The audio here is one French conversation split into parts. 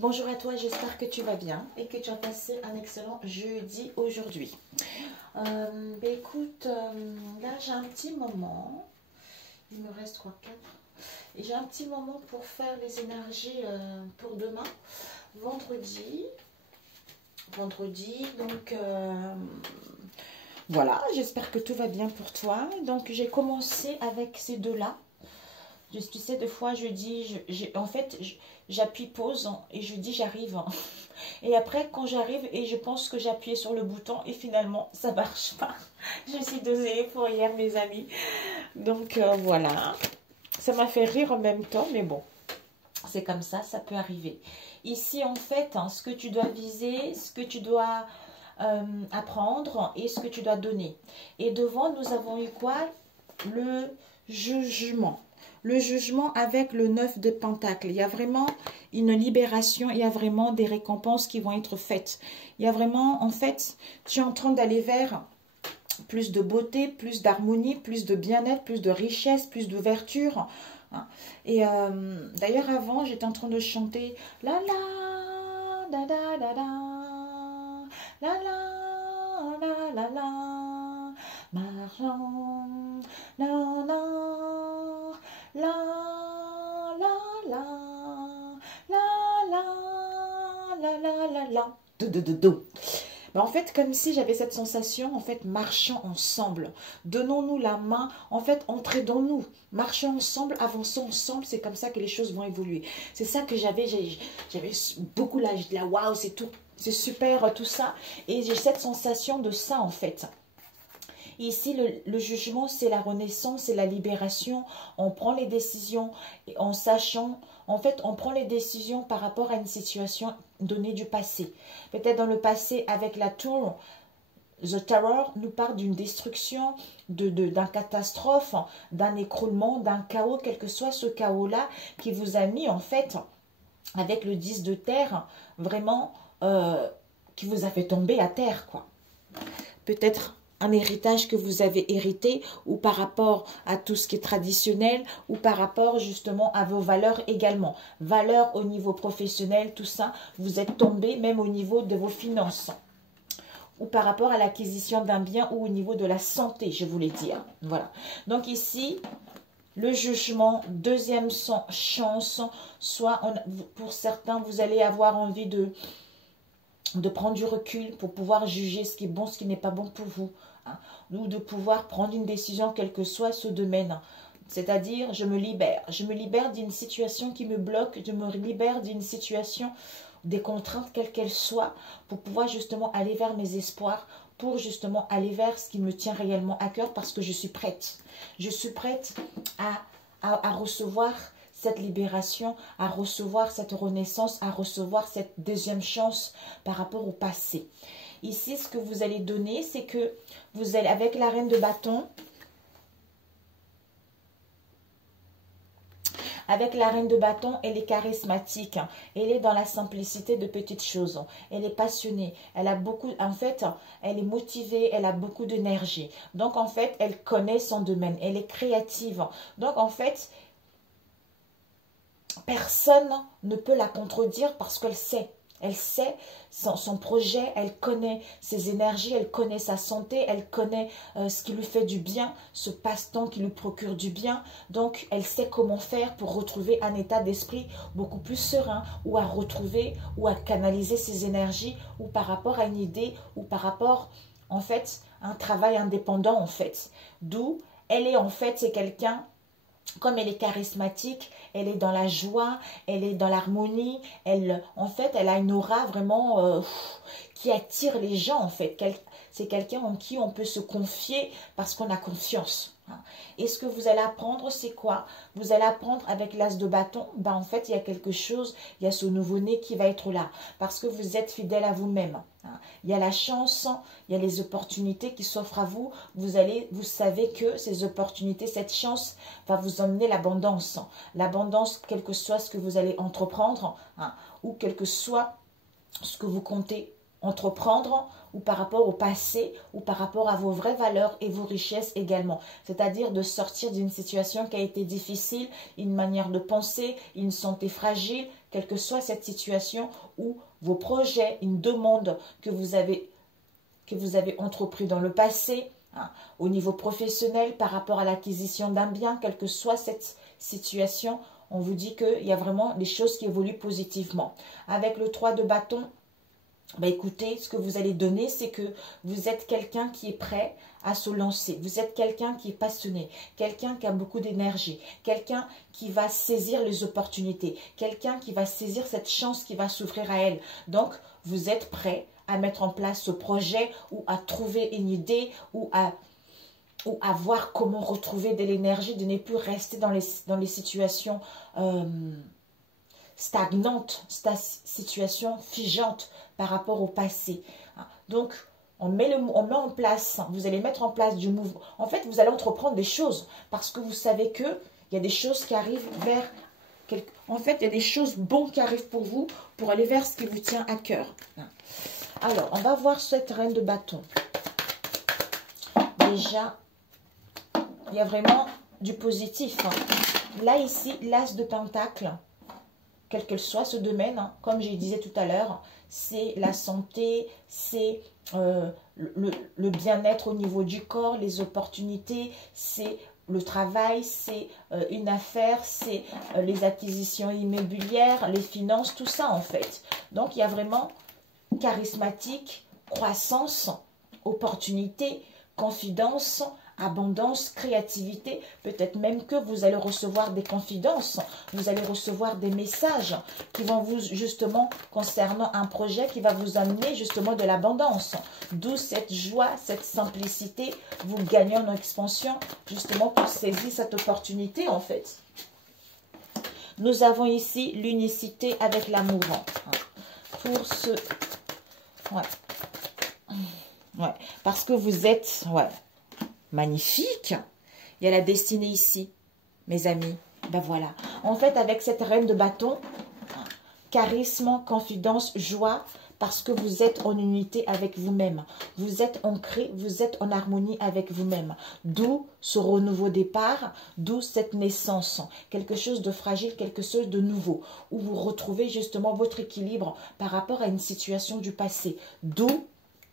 Bonjour à toi, j'espère que tu vas bien et que tu as passé un excellent jeudi aujourd'hui. Écoute, là j'ai un petit moment, il me reste 3-4, et j'ai un petit moment pour faire les énergies pour demain, vendredi. Donc voilà, j'espère que tout va bien pour toi. Donc j'ai commencé avec ces deux-là. Tu sais, des fois, je dis, j'appuie pause et je dis j'arrive. Et après, quand j'arrive et je pense que j'ai appuyé sur le bouton et finalement, ça marche pas. Je suis dosée pour hier, mes amis. Donc, voilà. Ça m'a fait rire en même temps, mais bon, c'est comme ça peut arriver. Ici, en fait, hein, ce que tu dois viser, ce que tu dois apprendre et ce que tu dois donner. Et devant, nous avons eu quoi? Le jugement. Le jugement avec le 9 de Pentacles. Il y a vraiment une libération, il y a vraiment des récompenses qui vont être faites. Il y a vraiment, en fait, tu es en train d'aller vers plus de beauté, plus d'harmonie, plus de bien-être, plus de richesse, plus d'ouverture. Et d'ailleurs, avant, j'étais en train de chanter la la, da da da da, la la, la la la, marchand, la la. La, la, la, la, la, la, la, la, do. En fait, comme si j'avais cette sensation, en fait, marchons ensemble. Donnons-nous la main, en fait, entraidons-nous. Marchons ensemble, avançons ensemble, c'est comme ça que les choses vont évoluer. C'est ça que j'avais beaucoup là, waouh, c'est tout, c'est super, tout ça. Et j'ai cette sensation de ça, en fait. Ici, le jugement, c'est la renaissance, c'est la libération. On prend les décisions en sachant, en fait, on prend les décisions par rapport à une situation donnée du passé. Peut-être dans le passé, avec la tour, The Terror nous parle d'une destruction, d'un catastrophe, d'un écroulement, d'un chaos, quel que soit ce chaos-là qui vous a mis, en fait, avec le 10 de terre, vraiment, qui vous a fait tomber à terre, quoi. Peut-être un héritage que vous avez hérité ou par rapport à tout ce qui est traditionnel ou par rapport justement à vos valeurs également. Valeurs au niveau professionnel, tout ça, vous êtes tombé même au niveau de vos finances ou par rapport à l'acquisition d'un bien ou au niveau de la santé, je voulais dire. Voilà. Donc ici, le jugement, deuxième chance, soit pour certains, vous allez avoir envie de prendre du recul pour pouvoir juger ce qui est bon, ce qui n'est pas bon pour vous. Ou de pouvoir prendre une décision quel que soit ce domaine. C'est-à-dire, je me libère d'une situation qui me bloque, je me libère d'une situation, des contraintes quelles qu'elles soient, pour pouvoir justement aller vers mes espoirs, pour justement aller vers ce qui me tient réellement à cœur, parce que je suis prête. Je suis prête à recevoir cette libération, à recevoir cette renaissance, à recevoir cette deuxième chance par rapport au passé. Ici, ce que vous allez donner, c'est que vous allez, avec la reine de bâton, elle est charismatique. Elle est dans la simplicité de petites choses. Elle est passionnée. Elle a beaucoup, en fait, elle est motivée. Elle a beaucoup d'énergie. Donc, en fait, elle connaît son domaine. Elle est créative. Donc, en fait, personne ne peut la contredire parce qu'elle sait. Elle sait son projet, elle connaît ses énergies, elle connaît sa santé, elle connaît ce qui lui fait du bien, ce passe-temps qui lui procure du bien. Donc, elle sait comment faire pour retrouver un état d'esprit beaucoup plus serein ou à retrouver ou à canaliser ses énergies ou par rapport à une idée ou par rapport, en fait, à un travail indépendant, en fait. D'où elle est, en fait, c'est quelqu'un... Comme elle est charismatique, elle est dans la joie, elle est dans l'harmonie. En fait, elle a une aura vraiment qui attire les gens, en fait. C'est quelqu'un en qui on peut se confier parce qu'on a confiance. Et ce que vous allez apprendre, c'est quoi? Vous allez apprendre avec l'as de bâton. Ben, en fait, il y a quelque chose, il y a ce nouveau-né qui va être là. Parce que vous êtes fidèle à vous-même. Il y a la chance, il y a les opportunités qui s'offrent à vous. Vous savez que ces opportunités, cette chance va vous emmener l'abondance. L'abondance, quel que soit ce que vous allez entreprendre, ou quel que soit ce que vous comptez entreprendre, ou par rapport au passé, ou par rapport à vos vraies valeurs et vos richesses également. C'est-à-dire de sortir d'une situation qui a été difficile, une manière de penser, une santé fragile, quelle que soit cette situation, ou vos projets, une demande que vous avez entrepris dans le passé, hein, au niveau professionnel, par rapport à l'acquisition d'un bien, quelle que soit cette situation, on vous dit qu'il y a vraiment des choses qui évoluent positivement. Avec le 3 de bâton, écoutez, ce que vous allez donner, c'est que vous êtes quelqu'un qui est prêt à se lancer. Vous êtes quelqu'un qui est passionné, quelqu'un qui a beaucoup d'énergie, quelqu'un qui va saisir les opportunités, quelqu'un qui va saisir cette chance qui va s'ouvrir à elle. Donc, vous êtes prêt à mettre en place ce projet ou à trouver une idée ou à voir comment retrouver de l'énergie, de ne plus rester dans les situations stagnantes, situations figeantes par rapport au passé. Donc, on met en place, vous allez mettre en place du mouvement. En fait, vous allez entreprendre des choses parce que vous savez qu'il y a des choses qui arrivent vers... En fait, il y a des choses bonnes qui arrivent pour vous pour aller vers ce qui vous tient à cœur. Alors, on va voir cette reine de bâton. Déjà, il y a vraiment du positif. Là, ici, l'as de pentacle, quel que soit ce domaine, comme je disais tout à l'heure, c'est la santé, c'est le bien-être au niveau du corps, les opportunités, c'est le travail, c'est une affaire, c'est les acquisitions immobilières, les finances, tout ça en fait. Donc, il y a vraiment charismatique, croissance, opportunité, confidence, abondance, créativité, peut-être même que vous allez recevoir des confidences, vous allez recevoir des messages qui vont vous, justement, concernant un projet qui va vous amener justement de l'abondance. D'où cette joie, cette simplicité, vous gagnez en expansion, justement pour saisir cette opportunité en fait. Nous avons ici l'unicité avec l'amour. Pour ce... Ouais, parce que vous êtes... magnifique. Il y a la destinée ici, mes amis. Ben voilà. En fait, avec cette reine de bâton, charisme, confidence, joie, parce que vous êtes en unité avec vous-même. Vous êtes ancré, vous êtes en harmonie avec vous-même. D'où ce renouveau départ, d'où cette naissance. Quelque chose de fragile, quelque chose de nouveau. Où vous retrouvez justement votre équilibre par rapport à une situation du passé. D'où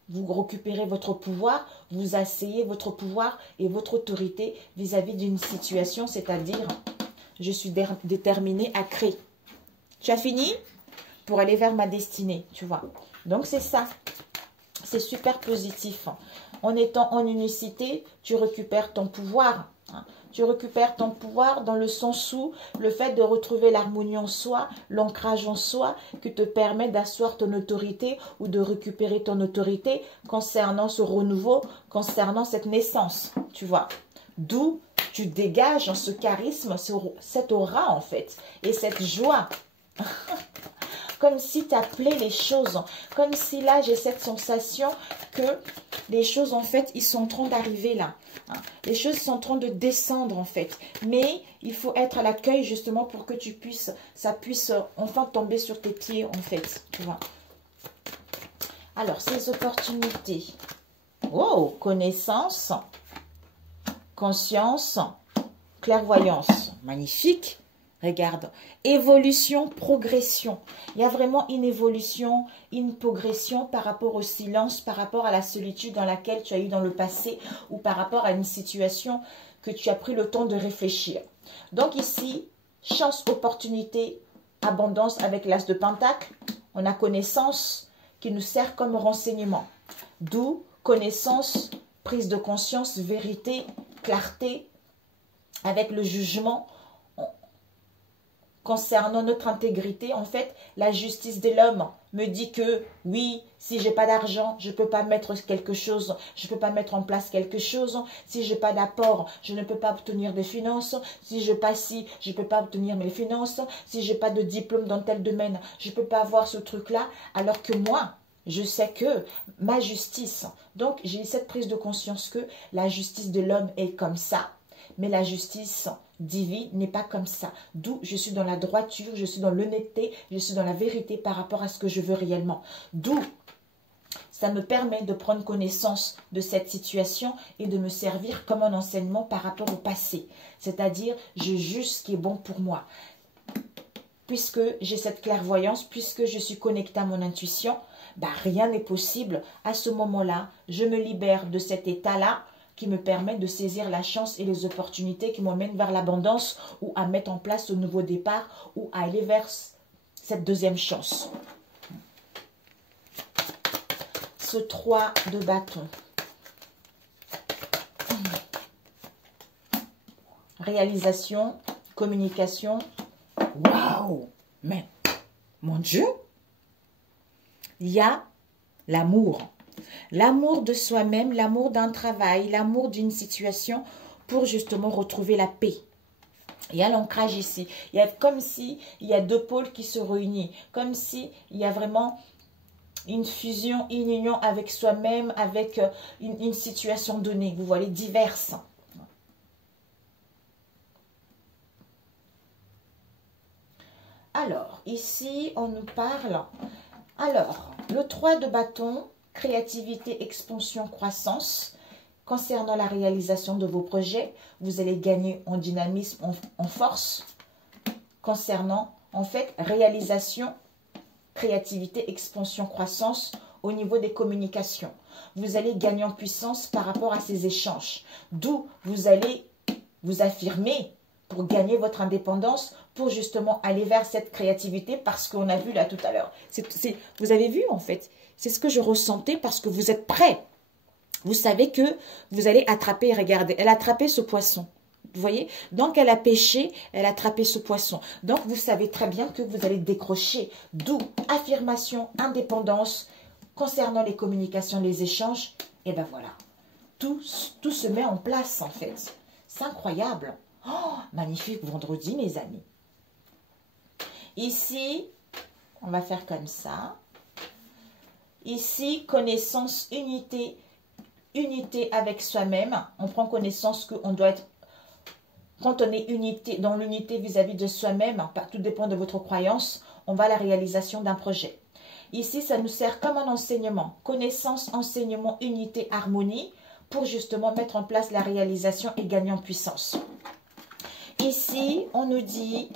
vous récupérez votre pouvoir, vous asseyez votre pouvoir et votre autorité vis-à-vis d'une situation, c'est-à-dire, je suis déterminée à créer. Tu as fini? Pour aller vers ma destinée, tu vois. Donc, c'est ça. C'est super positif. En étant en unicité, tu récupères ton pouvoir. Tu récupères ton pouvoir dans le sens où le fait de retrouver l'harmonie en soi, l'ancrage en soi, qui te permet d'asseoir ton autorité ou de récupérer ton autorité concernant ce renouveau, concernant cette naissance, tu vois. D'où tu dégages ce charisme, cette aura en fait, et cette joie. Comme si tu appelais les choses, comme si là j'ai cette sensation que les choses en fait, ils sont en train d'arriver là. Les choses sont en train de descendre en fait. Mais il faut être à l'accueil justement pour que ça puisse enfin tomber sur tes pieds en fait. Tu vois. Alors, ces opportunités. Oh, connaissance, conscience, clairvoyance. Magnifique. Regarde, évolution, progression. Il y a vraiment une évolution, une progression par rapport au silence, par rapport à la solitude dans laquelle tu as eu dans le passé ou par rapport à une situation que tu as pris le temps de réfléchir. Donc ici, chance, opportunité, abondance avec l'as de pentacle. On a connaissance qui nous sert comme renseignement. D'où connaissance, prise de conscience, vérité, clarté avec le jugement. Concernant notre intégrité, en fait, la justice de l'homme me dit que oui, si j'ai pas d'argent, je peux pas mettre quelque chose, je peux pas mettre en place quelque chose. Si j'ai pas d'apport, je ne peux pas obtenir des finances. Si je pas ci, je peux pas obtenir mes finances. Si j'ai pas de diplôme dans tel domaine, je peux pas avoir ce truc-là. Alors que moi, je sais que ma justice, donc j'ai cette prise de conscience que la justice de l'homme est comme ça. Mais la justice divine n'est pas comme ça. D'où je suis dans la droiture, je suis dans l'honnêteté, je suis dans la vérité par rapport à ce que je veux réellement. D'où Ça me permet de prendre connaissance de cette situation et de me servir comme un enseignement par rapport au passé. C'est-à-dire, je juge ce qui est bon pour moi. Puisque j'ai cette clairvoyance, puisque je suis connectée à mon intuition, bah, rien n'est possible. À ce moment-là, je me libère de cet état-là qui me permet de saisir la chance et les opportunités qui m'emmènent vers l'abondance ou à mettre en place ce nouveau départ ou à aller vers cette deuxième chance. Ce 3 de bâton. Réalisation, communication. Waouh! Mais, mon Dieu! Il y a l'amour. L'amour de soi-même, l'amour d'un travail, l'amour d'une situation pour justement retrouver la paix. Il y a l'ancrage ici. Il y a comme si il y a deux pôles qui se réunissent. Comme si il y a vraiment une fusion, une union avec soi-même, avec une situation donnée. Vous voyez, diverses. Alors, ici, on nous parle. Alors, le 3 de bâton, créativité, expansion, croissance. Concernant la réalisation de vos projets, vous allez gagner en dynamisme, en force. Concernant, en fait, réalisation, créativité, expansion, croissance au niveau des communications. Vous allez gagner en puissance par rapport à ces échanges. D'où vous allez vous affirmer pour gagner votre indépendance, pour justement aller vers cette créativité, parce qu'on a vu là tout à l'heure. Vous avez vu en fait, c'est ce que je ressentais parce que vous êtes prêts. Vous savez que vous allez attraper, regardez, elle a attrapé ce poisson. Vous voyez? Donc, elle a pêché, elle a attrapé ce poisson. Donc, vous savez très bien que vous allez décrocher. D'où affirmation, indépendance, concernant les communications, les échanges. Et ben voilà, tout se met en place en fait. C'est incroyable. Oh, magnifique vendredi, mes amis. Ici, on va faire comme ça. Ici, connaissance, unité avec soi-même. On prend connaissance qu'on doit être, quand on est dans l'unité vis-à-vis de soi-même, tout dépend de votre croyance, on va à la réalisation d'un projet. Ici, ça nous sert comme un enseignement. Connaissance, enseignement, unité, harmonie, pour justement mettre en place la réalisation et gagner en puissance. Ici, on nous dit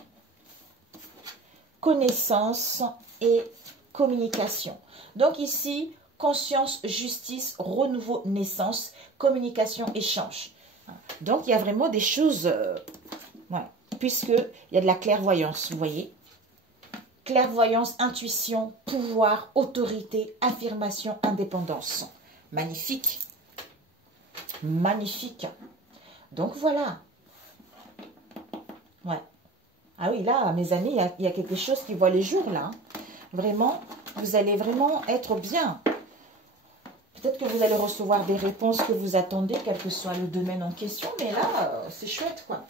connaissance et communication. Donc ici, conscience, justice, renouveau, naissance, communication, échange. Donc, il y a vraiment des choses, voilà, puisqu'il y a de la clairvoyance, vous voyez. Clairvoyance, intuition, pouvoir, autorité, affirmation, indépendance. Magnifique. Magnifique. Donc, voilà. Ouais. Ah oui, là, mes amis, il y a quelque chose qui voit les jours, là. Vraiment, vous allez vraiment être bien. Peut-être que vous allez recevoir des réponses que vous attendez, quel que soit le domaine en question. Mais là, c'est chouette, quoi.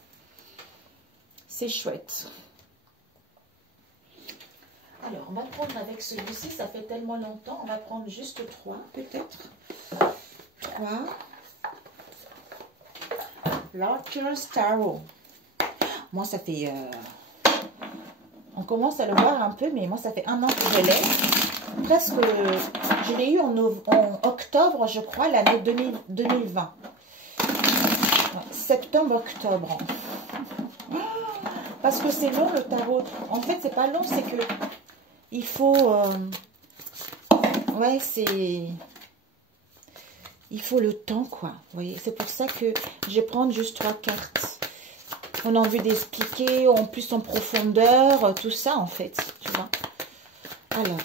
C'est chouette. Alors, on va prendre avec celui-ci. Ça fait tellement longtemps. On va prendre juste 3, peut-être. 3. L'Archer's Tarot. Moi, ça fait... on commence à le voir un peu, mais moi, ça fait 1 an que je l'ai. Presque... je l'ai eu en octobre, je crois, l'année 2020. Septembre-octobre. Parce que c'est long, le tarot. En fait, c'est pas long, c'est que... il faut... ouais, c'est... il faut le temps, quoi. Vous voyez, c'est pour ça que je vais prendre juste 3 cartes. On a envie d'expliquer en plus en profondeur, tout ça, en fait. Tu vois. Alors,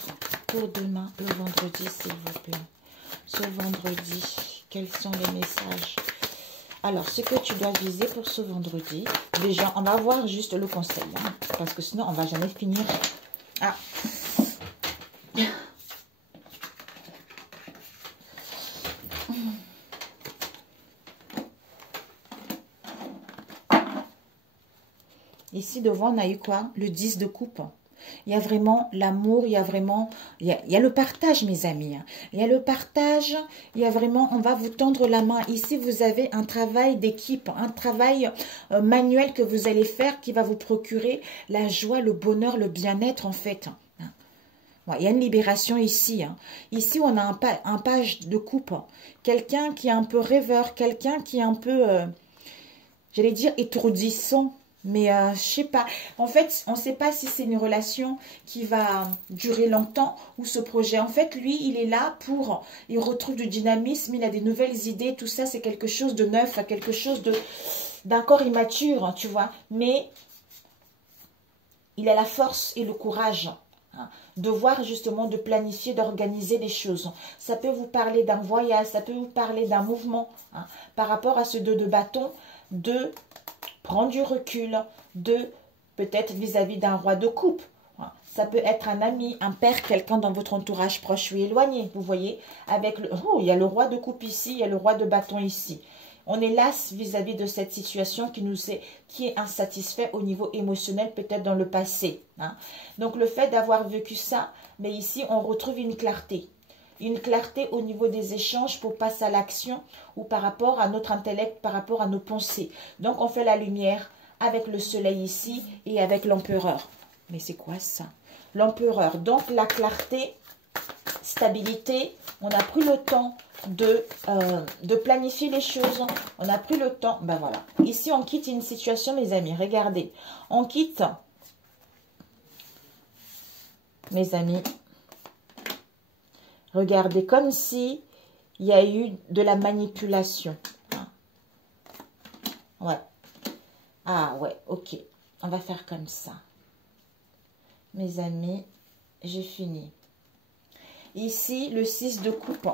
pour demain, le vendredi, s'il vous plaît. Ce vendredi, quels sont les messages? Alors, ce que tu dois viser pour ce vendredi. Déjà, on va voir juste le conseil. Hein, parce que sinon, on ne va jamais finir. Ah. Ici, devant, on a eu quoi? Le 10 de coupe. Il y a vraiment l'amour, il y a vraiment... Il y a le partage, mes amis. Il y a le partage, il y a vraiment... On va vous tendre la main. Ici, vous avez un travail d'équipe, un travail manuel que vous allez faire qui va vous procurer la joie, le bonheur, le bien-être, en fait. Ouais, il y a une libération ici. Hein. Ici, on a un page de coupe. Quelqu'un qui est un peu rêveur, quelqu'un qui est un peu, j'allais dire, étourdissant. Mais je sais pas. En fait, on ne sait pas si c'est une relation qui va durer longtemps ou ce projet. En fait, lui, il est là pour... Il retrouve du dynamisme, il a des nouvelles idées. Tout ça, c'est quelque chose de neuf, quelque chose d'un corps immature, tu vois. Mais il a la force et le courage de voir justement, de planifier, d'organiser les choses. Ça peut vous parler d'un voyage, ça peut vous parler d'un mouvement. Par rapport à ce 2 de bâton, de prendre du recul, de peut-être vis-à-vis d'un roi de coupe. Ça peut être un ami, un père, quelqu'un dans votre entourage proche ou éloigné. Vous voyez, avec le... Oh, il y a le roi de coupe ici, il y a le roi de bâton ici. On est las vis-à-vis de cette situation qui est insatisfait au niveau émotionnel, peut-être dans le passé. Donc, le fait d'avoir vécu ça, mais ici, on retrouve une clarté. Une clarté au niveau des échanges pour passer à l'action ou par rapport à notre intellect, par rapport à nos pensées. Donc, on fait la lumière avec le soleil ici et avec l'empereur. Mais c'est quoi ça? L'empereur. Donc, la clarté, stabilité, on a pris le temps de planifier les choses. On a pris le temps. Ben voilà. Ici, on quitte une situation, mes amis. Regardez. On quitte, mes amis. Regardez, comme si il y a eu de la manipulation. Ouais. Ah ouais, ok. On va faire comme ça. Mes amis, j'ai fini. Ici, le 6 de coupe.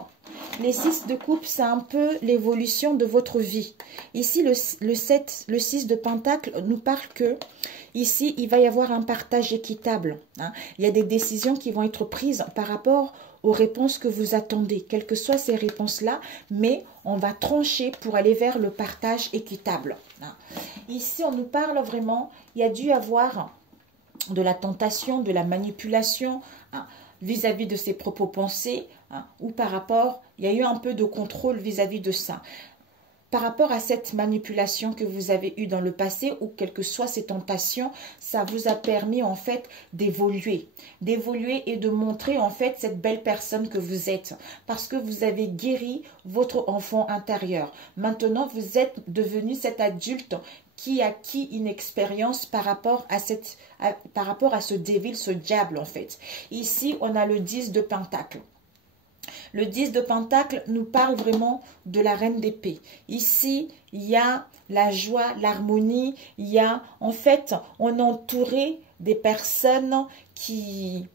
Les 6 de coupe, c'est un peu l'évolution de votre vie. Ici, le 6 de pentacle nous parle que ici, il va y avoir un partage équitable. Il y a des décisions qui vont être prises par rapport aux réponses que vous attendez, quelles que soient ces réponses-là, mais on va trancher pour aller vers le partage équitable. Ici, on nous parle vraiment, il y a dû avoir de la tentation, de la manipulation vis-à-vis de ses propres pensées, ou par rapport, il y a eu un peu de contrôle vis-à-vis de ça. Par rapport à cette manipulation que vous avez eue dans le passé, ou quelles que soient ces tentations, ça vous a permis en fait d'évoluer et de montrer en fait cette belle personne que vous êtes, parce que vous avez guéri votre enfant intérieur. Maintenant, vous êtes devenu cet adulte qui a acquis une expérience par rapport à ce dévil, ce diable en fait. Ici, on a le 10 de pentacle. Le 10 de pentacle nous parle vraiment de la reine d'épée. Ici, il y a la joie, l'harmonie, il y a, en fait, on est entouré des personnes qui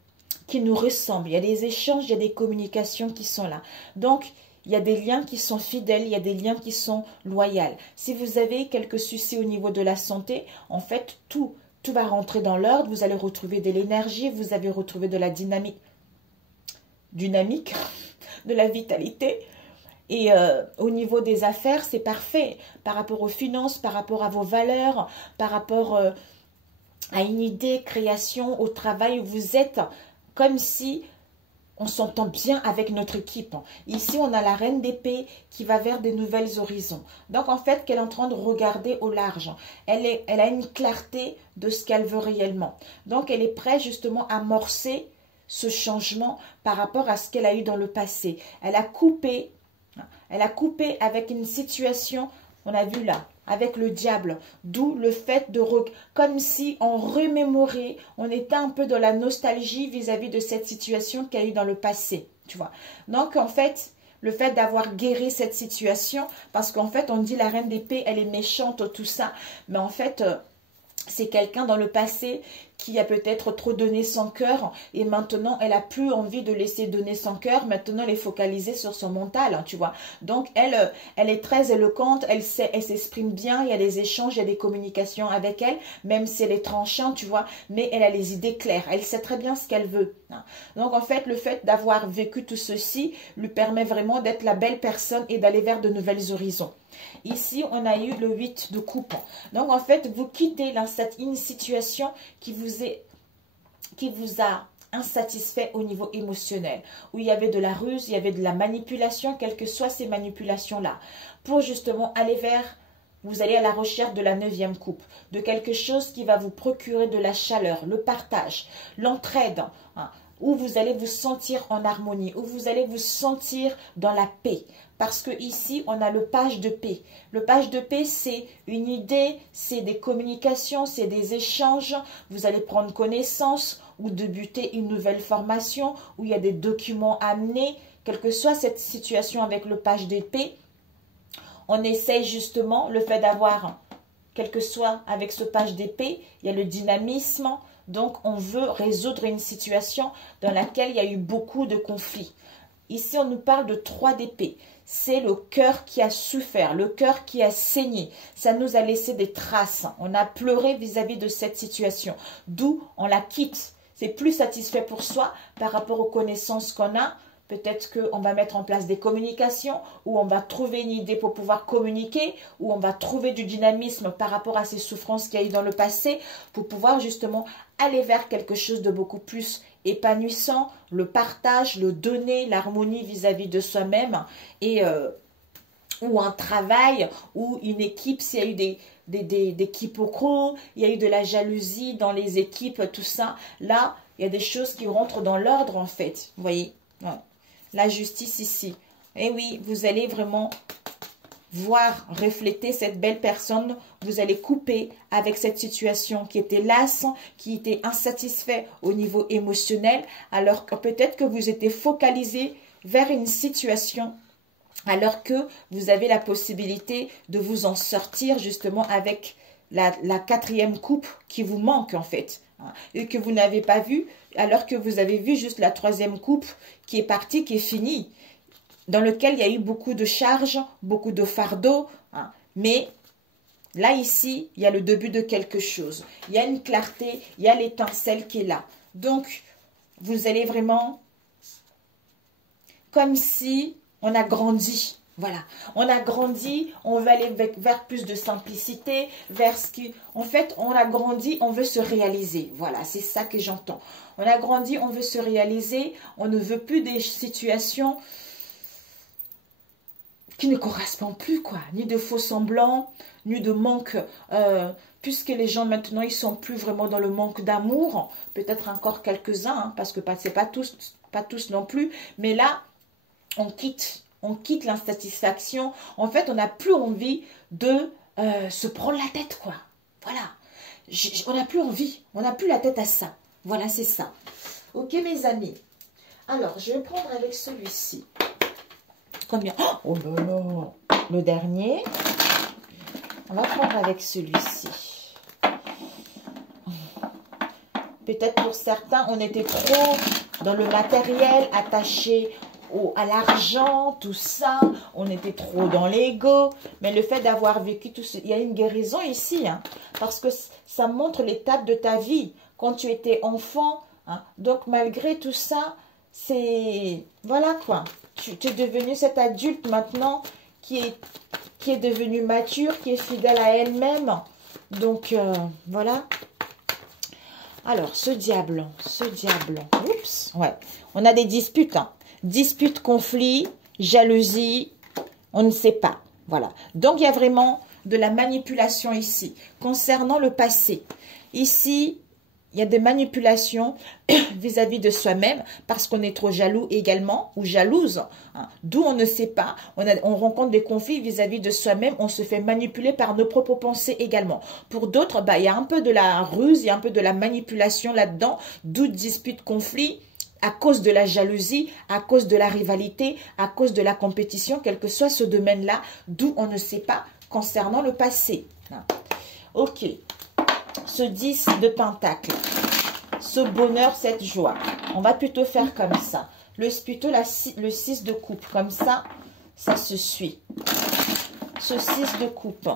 nous ressemblent. Il y a des échanges, il y a des communications qui sont là. Donc, il y a des liens qui sont fidèles, il y a des liens qui sont loyaux. Si vous avez quelques soucis au niveau de la santé, en fait, tout va rentrer dans l'ordre. Vous allez retrouver de l'énergie, vous allez retrouver de la dynamique, de la vitalité. Et au niveau des affaires, c'est parfait. Par rapport aux finances, par rapport à vos valeurs, par rapport à une idée, création, au travail, vous êtes comme si on s'entend bien avec notre équipe. Ici, on a la reine d'épée qui va vers des nouvelles horizons. Donc, en fait, qu'elle est en train de regarder au large. Elle a une clarté de ce qu'elle veut réellement. Donc, elle est prête justement à amorcer ce changement par rapport à ce qu'elle a eu dans le passé. Elle a coupé avec une situation, on a vu là, avec le diable, d'où le fait de, comme si on remémorait, on était un peu dans la nostalgie vis-à-vis de cette situation qu'il y a eu dans le passé, tu vois. Donc, en fait, le fait d'avoir guéri cette situation, parce qu'en fait, on dit la reine d'épée, elle est méchante, tout ça, mais en fait, c'est quelqu'un dans le passé qui a peut-être trop donné son cœur et maintenant elle a plus envie de laisser donner son cœur. Maintenant elle est focalisée sur son mental, tu vois. Donc elle est très éloquente, elle s'exprime bien, il y a des échanges, il y a des communications avec elle, même si elle est tranchante, tu vois, mais elle a les idées claires, elle sait très bien ce qu'elle veut. Donc en fait, le fait d'avoir vécu tout ceci lui permet vraiment d'être la belle personne et d'aller vers de nouvelles horizons. Ici, on a eu le 8 de coupe. Donc, en fait, vous quittez une situation qui vous a insatisfait au niveau émotionnel, où il y avait de la ruse, il y avait de la manipulation, quelles que soient ces manipulations-là, pour justement aller vers... Vous allez à la recherche de la 9e coupe, de quelque chose qui va vous procurer de la chaleur, le partage, l'entraide, où vous allez vous sentir en harmonie, où vous allez vous sentir dans la paix. Parce que ici, on a le page de paix. Le page de paix, c'est une idée, c'est des communications, c'est des échanges. Vous allez prendre connaissance ou débuter une nouvelle formation où il y a des documents à amener. Quelle que soit cette situation avec le page de paix, on essaie justement le fait d'avoir, quel que soit avec ce page d'épée, il y a le dynamisme. Donc, on veut résoudre une situation dans laquelle il y a eu beaucoup de conflits. Ici, on nous parle de 3 d'épée. C'est le cœur qui a souffert, le cœur qui a saigné. Ça nous a laissé des traces. On a pleuré vis-à-vis de cette situation. D'où on la quitte. C'est plus satisfait pour soi par rapport aux connaissances qu'on a. Peut-être qu'on va mettre en place des communications, ou on va trouver une idée pour pouvoir communiquer, ou on va trouver du dynamisme par rapport à ces souffrances qu'il y a eu dans le passé, pour pouvoir justement aller vers quelque chose de beaucoup plus épanouissant, le partage, le donner, l'harmonie vis-à-vis de soi-même, et ou un travail, ou une équipe, s'il y a eu des quiproquos, il y a eu de la jalousie dans les équipes, tout ça. Là, il y a des choses qui rentrent dans l'ordre en fait, vous voyez. Ouais. La justice ici. Et oui, vous allez vraiment voir refléter cette belle personne. Vous allez couper avec cette situation qui était lasse, qui était insatisfait au niveau émotionnel, alors que peut-être que vous étiez focalisé vers une situation, alors que vous avez la possibilité de vous en sortir justement avec la 4e coupe qui vous manque en fait, et que vous n'avez pas vu, alors que vous avez vu juste la 3e coupe qui est partie, qui est finie, dans lequel il y a eu beaucoup de charges, beaucoup de fardeaux, mais là ici, il y a le début de quelque chose, il y a une clarté, il y a l'étincelle qui est là. Donc, vous allez vraiment, comme si on a grandi. Voilà, on a grandi, on veut aller vers plus de simplicité, vers ce qui... En fait, on a grandi, on veut se réaliser. Voilà, c'est ça que j'entends. On a grandi, on veut se réaliser, on ne veut plus des situations qui ne correspondent plus, quoi. Ni de faux semblants, ni de manque... puisque les gens maintenant, ils sont plus vraiment dans le manque d'amour. Peut-être encore quelques-uns, parce que c'est pas tous non plus. Mais là, on quitte l'insatisfaction. En fait, on n'a plus envie de se prendre la tête, quoi. Voilà. On n'a plus envie. On n'a plus la tête à ça. Voilà, c'est ça. Ok, mes amis. Alors, je vais prendre avec celui-ci. Combien? Oh là là. Le dernier. On va prendre avec celui-ci. Peut-être pour certains, on était trop dans le matériel, attaché à l'argent, tout ça, on était trop dans l'ego, mais le fait d'avoir vécu tout ça, il y a une guérison ici, hein, parce que ça montre l'étape de ta vie, quand tu étais enfant, hein, donc malgré tout ça, c'est, voilà quoi, tu es devenu cet adulte maintenant, qui est devenu mature, qui est fidèle à elle-même, donc voilà. Alors, ce diable, oups, ouais, on a des disputes, hein. Dispute, conflit, jalousie, on ne sait pas. Voilà. Donc, il y a vraiment de la manipulation ici. Concernant le passé, ici, il y a des manipulations vis-à-vis de soi-même parce qu'on est trop jaloux également ou jalouse. Hein. D'où on ne sait pas. On rencontre des conflits vis-à-vis de soi-même. On se fait manipuler par nos propres pensées également. Pour d'autres, il y a un peu de la ruse, il y a un peu de la manipulation là-dedans. D'où dispute, conflit. À cause de la jalousie, à cause de la rivalité, à cause de la compétition, quel que soit ce domaine-là, d'où on ne sait pas concernant le passé. Ok, ce 10 de pentacle, ce bonheur, cette joie, on va plutôt faire comme ça. Plutôt le 6 de coupe, comme ça, ça se suit. Ce 6 de coupe.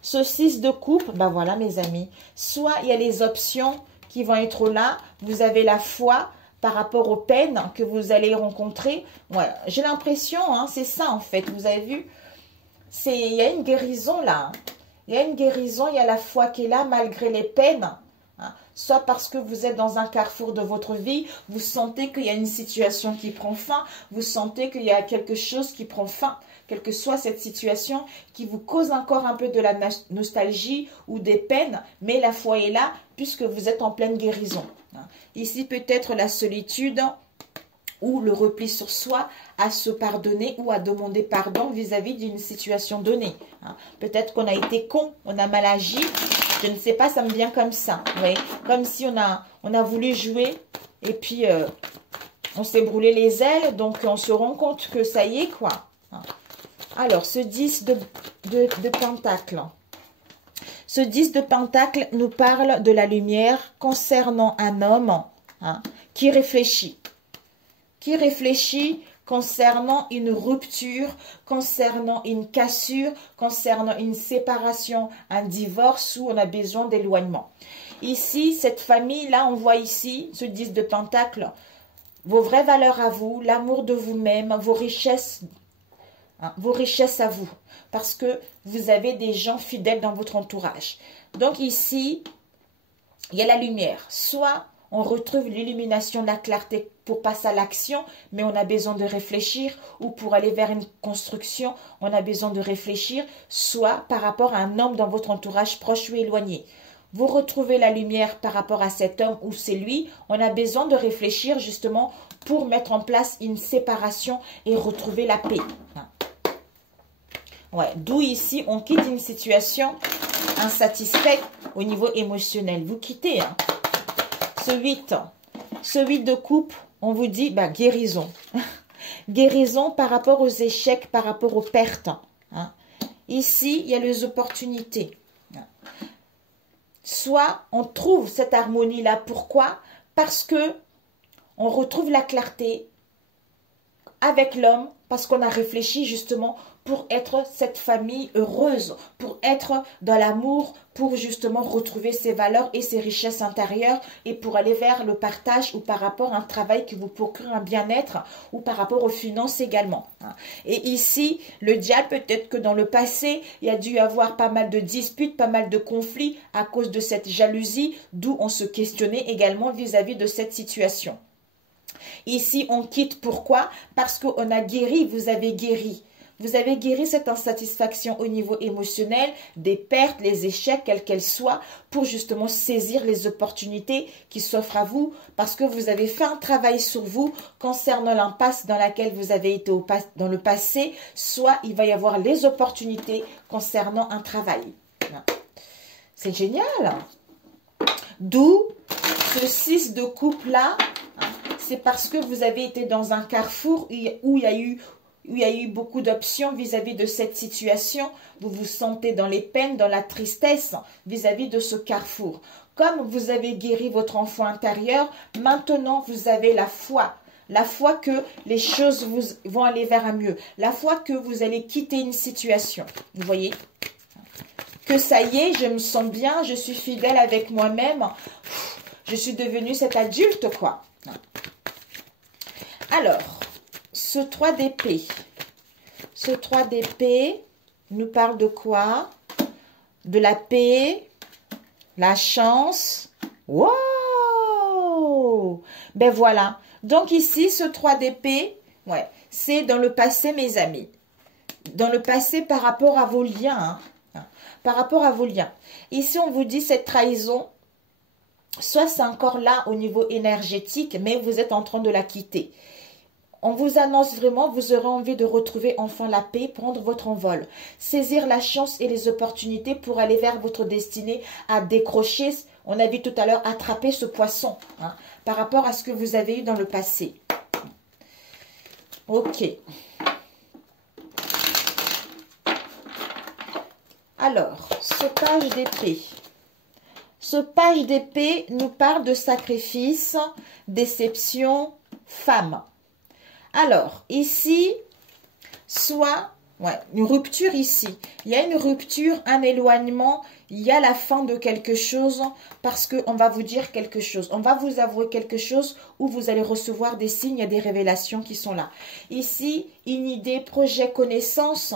Ce 6 de coupe, ben voilà mes amis, soit il y a les options qui vont être là, vous avez la foi par rapport aux peines que vous allez rencontrer. Ouais, j'ai l'impression, hein, c'est ça en fait, vous avez vu, il y a une guérison là, il y a une guérison, il y a la foi qui est là malgré les peines. Hein. soit parce que vous êtes dans un carrefour de votre vie, vous sentez qu'il y a une situation qui prend fin, vous sentez qu'il y a quelque chose qui prend fin, quelle que soit cette situation qui vous cause encore un peu de la nostalgie ou des peines, mais la foi est là puisque vous êtes en pleine guérison. Ici, peut-être la solitude ou le repli sur soi à se pardonner ou à demander pardon vis-à-vis d'une situation donnée. Peut-être qu'on a été con, on a mal agi, je ne sais pas, ça me vient comme ça. Oui, comme si on a voulu jouer et puis on s'est brûlé les ailes, donc on se rend compte que ça y est, quoi. Alors, ce 10 de Pentacle. Ce 10 de Pentacle nous parle de la lumière concernant un homme qui réfléchit. Qui réfléchit concernant une rupture, concernant une cassure, concernant une séparation, un divorce où on a besoin d'éloignement. Ici, cette famille-là, on voit ici, ce 10 de Pentacle, vos vraies valeurs à vous, l'amour de vous-même, vos richesses à vous, parce que vous avez des gens fidèles dans votre entourage. Donc ici, il y a la lumière. Soit on retrouve l'illumination, la clarté pour passer à l'action, mais on a besoin de réfléchir, ou pour aller vers une construction, on a besoin de réfléchir, soit par rapport à un homme dans votre entourage proche ou éloigné. Vous retrouvez la lumière par rapport à cet homme ou c'est lui, on a besoin de réfléchir justement pour mettre en place une séparation et retrouver la paix. Ouais, d'où ici, on quitte une situation insatisfaite au niveau émotionnel. Vous quittez. Ce 8 de coupe, on vous dit guérison. Guérison par rapport aux échecs, par rapport aux pertes. Ici, il y a les opportunités. Soit on trouve cette harmonie-là. Pourquoi? Parce que on retrouve la clarté avec l'homme, parce qu'on a réfléchi justement pour être cette famille heureuse, pour être dans l'amour, pour justement retrouver ses valeurs et ses richesses intérieures et pour aller vers le partage ou par rapport à un travail qui vous procure un bien-être ou par rapport aux finances également. Et ici, le diable, peut-être que dans le passé, il y a dû y avoir pas mal de disputes, pas mal de conflits à cause de cette jalousie, d'où on se questionnait également vis-à-vis de cette situation. Ici, on quitte. Pourquoi? Parce qu'on a guéri, vous avez guéri. Vous avez guéri cette insatisfaction au niveau émotionnel, des pertes, les échecs, quels qu'elles soient, pour justement saisir les opportunités qui s'offrent à vous, parce que vous avez fait un travail sur vous concernant l'impasse dans laquelle vous avez été dans le passé, soit il va y avoir les opportunités concernant un travail. C'est génial. D'où ce 6 de coupe là, c'est parce que vous avez été dans un carrefour où il y a eu beaucoup d'options vis-à-vis de cette situation. Vous vous sentez dans les peines, dans la tristesse vis-à-vis de ce carrefour. Comme vous avez guéri votre enfant intérieur, maintenant vous avez la foi. La foi que les choses vont aller vers un mieux. La foi que vous allez quitter une situation. Vous voyez? Que ça y est, je me sens bien, je suis fidèle avec moi-même. Je suis devenue cet adulte, quoi. Alors, ce 3 d'épée. Ce 3 d'épée nous parle de quoi? De la paix, la chance. Wow! Ben voilà. Donc ici, ce 3 d'épée, ouais, c'est dans le passé, mes amis. Dans le passé par rapport à vos liens. Par rapport à vos liens. Ici, on vous dit cette trahison. Soit c'est encore là au niveau énergétique, mais vous êtes en train de la quitter. On vous annonce vraiment, vous aurez envie de retrouver enfin la paix, prendre votre envol. Saisir la chance et les opportunités pour aller vers votre destinée à décrocher, on a vu tout à l'heure, attraper ce poisson par rapport à ce que vous avez eu dans le passé. Ok. Alors, ce page d'épée. Ce page d'épée nous parle de sacrifice, déception, femme. Alors, ici, soit, une rupture ici. Il y a une rupture, un éloignement, il y a la fin de quelque chose parce qu'on va vous dire quelque chose. On va vous avouer quelque chose où vous allez recevoir des signes et des révélations qui sont là. Ici, une idée, projet, connaissance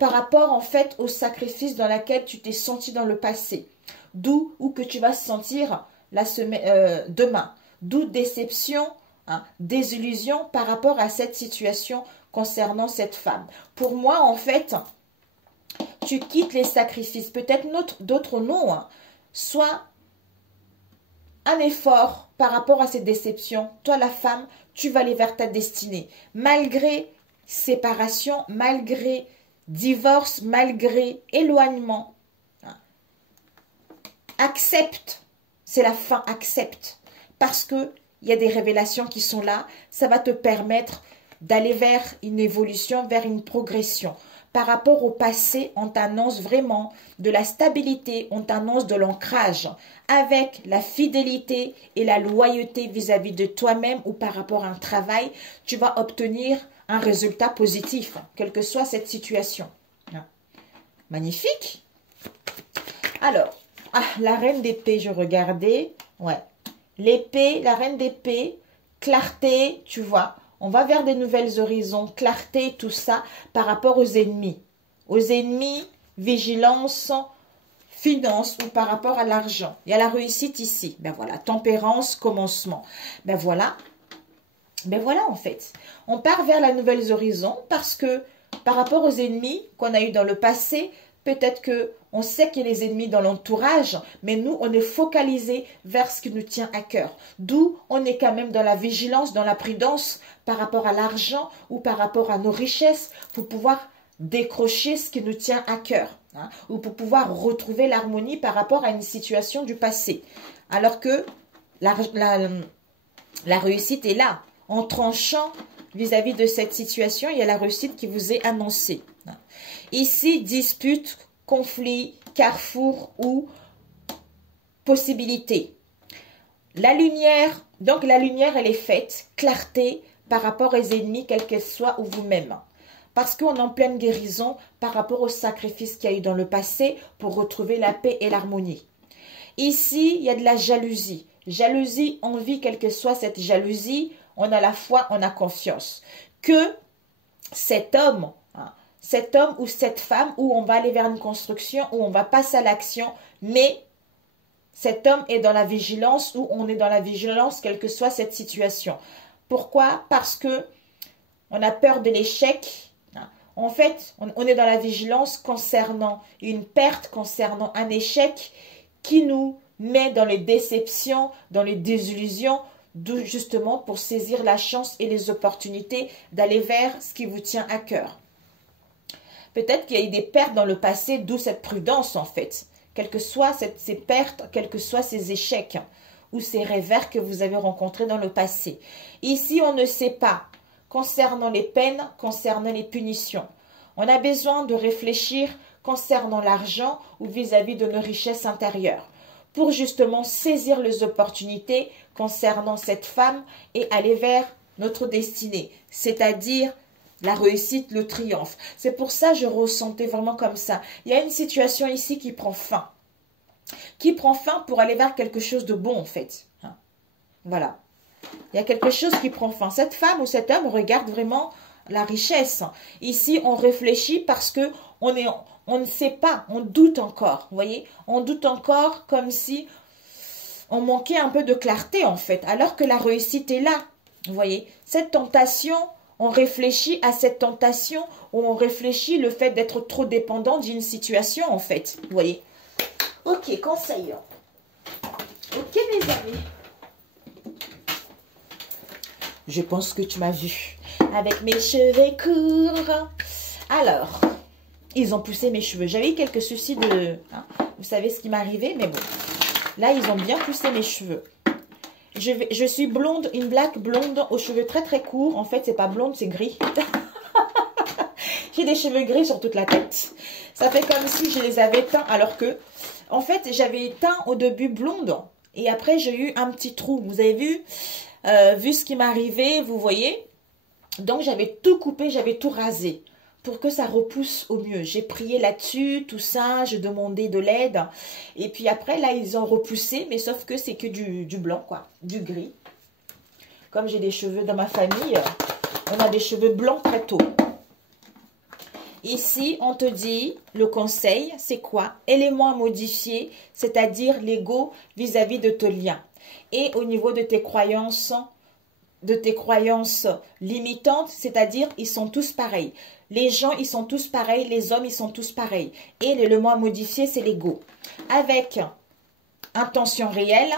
par rapport en fait au sacrifice dans lequel tu t'es senti dans le passé. D'où ou que tu vas sentir la semaine, demain. D'où déception, hein, désillusion par rapport à cette situation concernant cette femme. Pour moi, en fait, tu quittes les sacrifices. Peut-être d'autres non. Hein. Soit un effort par rapport à cette déception. Toi, la femme, tu vas aller vers ta destinée. Malgré séparation, malgré divorce, malgré éloignement. Accepte. C'est la fin, accepte. Parce que il y a des révélations qui sont là. Ça va te permettre d'aller vers une évolution, vers une progression. Par rapport au passé, on t'annonce vraiment de la stabilité, on t'annonce de l'ancrage avec la fidélité et la loyauté vis-à-vis de toi-même ou par rapport à un travail, tu vas obtenir un résultat positif, quelle que soit cette situation. Magnifique. Alors, la reine d'épée, je regardais. Ouais. L'épée, la reine d'épée, clarté, tu vois. On va vers des nouvelles horizons, clarté, tout ça, par rapport aux ennemis. Aux ennemis, vigilance, finance ou par rapport à l'argent. Il y a la réussite ici. Ben voilà, tempérance, commencement. Ben voilà en fait. On part vers la nouvelle horizon parce que par rapport aux ennemis qu'on a eu dans le passé, peut-être que on sait qu'il y a les ennemis dans l'entourage, mais nous, on est focalisé vers ce qui nous tient à cœur. D'où on est quand même dans la vigilance, dans la prudence par rapport à l'argent ou par rapport à nos richesses pour pouvoir décrocher ce qui nous tient à cœur. Hein, ou pour pouvoir retrouver l'harmonie par rapport à une situation du passé. Alors que la réussite est là. En tranchant vis-à-vis de cette situation, il y a la réussite qui vous est annoncée. Ici, dispute, conflit, carrefour ou possibilité. La lumière, donc la lumière, elle est faite, clarté par rapport aux ennemis, quels qu'ils soient, ou vous-même. Parce qu'on est en pleine guérison par rapport au sacrifice qu'il y a eu dans le passé pour retrouver la paix et l'harmonie. Ici, il y a de la jalousie. Jalousie, envie, quelle que soit cette jalousie, on a la foi, on a confiance. Que cet homme ou cette femme, où on va aller vers une construction, où on va passer à l'action, mais cet homme est dans la vigilance, ou on est dans la vigilance, quelle que soit cette situation. Pourquoi? Parce que on a peur de l'échec. En fait, on est dans la vigilance concernant une perte, concernant un échec qui nous met dans les déceptions, dans les désillusions, justement pour saisir la chance et les opportunités d'aller vers ce qui vous tient à cœur. Peut-être qu'il y a eu des pertes dans le passé, d'où cette prudence en fait. Quelles que soient ces pertes, quels que soient ces échecs ou ces revers que vous avez rencontrés dans le passé. Ici, on ne sait pas. Concernant les peines, concernant les punitions. On a besoin de réfléchir concernant l'argent ou vis-à-vis de nos richesses intérieures pour justement saisir les opportunités concernant cette femme et aller vers notre destinée, c'est-à-dire la réussite, le triomphe. C'est pour ça que je ressentais vraiment comme ça. Il y a une situation ici qui prend fin. Qui prend fin pour aller vers quelque chose de bon en fait. Voilà. Il y a quelque chose qui prend fin. Cette femme ou cet homme regarde vraiment la richesse. Ici, on réfléchit parce que on ne sait pas, on doute encore. Vous voyez, on doute encore comme si on manquait un peu de clarté en fait, alors que la réussite est là. Vous voyez, cette tentation, on réfléchit à cette tentation ou on réfléchit le fait d'être trop dépendant d'une situation en fait. Vous voyez. Ok, conseil. Ok mes amis. Je pense que tu m'as vu avec mes cheveux courts. Alors, ils ont poussé mes cheveux. J'avais eu quelques soucis de... vous savez ce qui m'est arrivé, mais bon. Là, ils ont bien poussé mes cheveux. Je suis blonde, une black blonde aux cheveux très très courts. En fait, c'est pas blonde, c'est gris. J'ai des cheveux gris sur toute la tête. Ça fait comme si je les avais teints alors que... En fait, j'avais teint au début blonde. Et après, j'ai eu un petit trou. Vous avez vu ce qui m'est arrivé, vous voyez. Donc, j'avais tout coupé, j'avais tout rasé pour que ça repousse au mieux. J'ai prié là-dessus, tout ça, je demandais de l'aide. Et puis après, là, ils ont repoussé, mais sauf que c'est que du blanc, quoi, du gris. Comme j'ai des cheveux dans ma famille, on a des cheveux blancs très tôt. Ici, on te dit, le conseil, c'est quoi? Élément à modifier, c'est-à-dire l'ego vis-à-vis de ton lien. Et au niveau de tes croyances limitantes, c'est-à-dire ils sont tous pareils. Les gens, ils sont tous pareils, les hommes, ils sont tous pareils. Et l'élément à modifier, c'est l'ego. Avec intention réelle,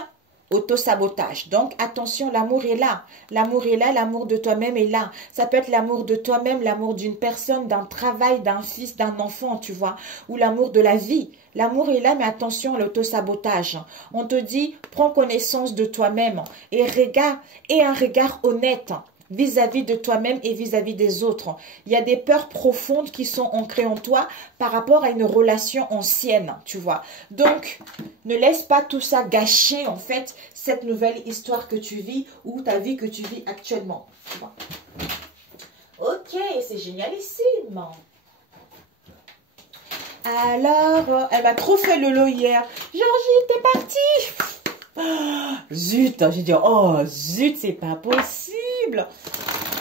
auto-sabotage. Donc, attention, l'amour est là. L'amour est là, l'amour de toi-même est là. Ça peut être l'amour de toi-même, l'amour d'une personne, d'un travail, d'un fils, d'un enfant, tu vois, ou l'amour de la vie. L'amour est là, mais attention à l'auto-sabotage. On te dit, prends connaissance de toi-même et un regard honnête vis-à-vis de toi-même et vis-à-vis des autres. Il y a des peurs profondes qui sont ancrées en toi par rapport à une relation ancienne, tu vois. Donc, ne laisse pas tout ça gâcher, en fait, cette nouvelle histoire que tu vis ou ta vie que tu vis actuellement, tu vois. Ok, c'est génialissime. Alors, elle m'a trop fait le lot hier. Georgie, t'es partie. Zut, j'ai dit, oh zut, c'est pas possible.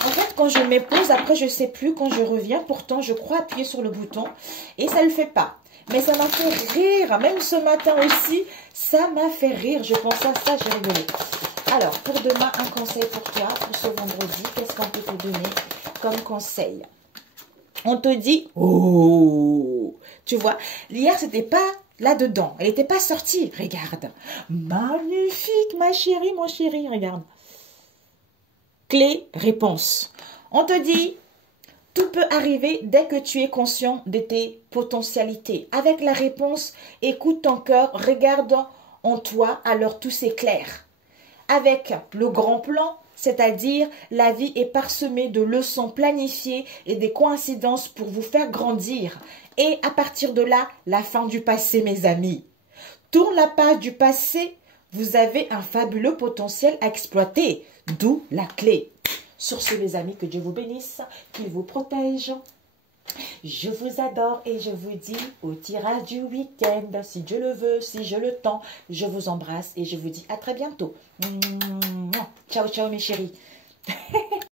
En fait, quand je m'épose, après, je sais plus quand je reviens. Pourtant, je crois appuyer sur le bouton et ça le fait pas. Mais ça m'a fait rire. Même ce matin aussi, ça m'a fait rire. Je pensais à ça, j'ai rigolé. Alors, pour demain, un conseil pour toi, pour ce vendredi. Qu'est-ce qu'on peut te donner comme conseil? On te dit, oh, tu vois, hier, c'était pas là-dedans. Elle n'était pas sortie. Regarde. Magnifique, ma chérie, mon chéri, regarde. Clé, réponse. On te dit, tout peut arriver dès que tu es conscient de tes potentialités. Avec la réponse, écoute ton cœur, regarde en toi, alors tout s'éclaire. Avec le grand plan, c'est-à-dire la vie est parsemée de leçons planifiées et des coïncidences pour vous faire grandir. Et à partir de là, la fin du passé, mes amis. Tourne la page du passé, vous avez un fabuleux potentiel à exploiter, d'où la clé. Sur ce, les amis, que Dieu vous bénisse, qu'il vous protège. Je vous adore et je vous dis au tirage du week-end, si Dieu le veut, si je le tends, je vous embrasse et je vous dis à très bientôt. Ciao, ciao mes chéris.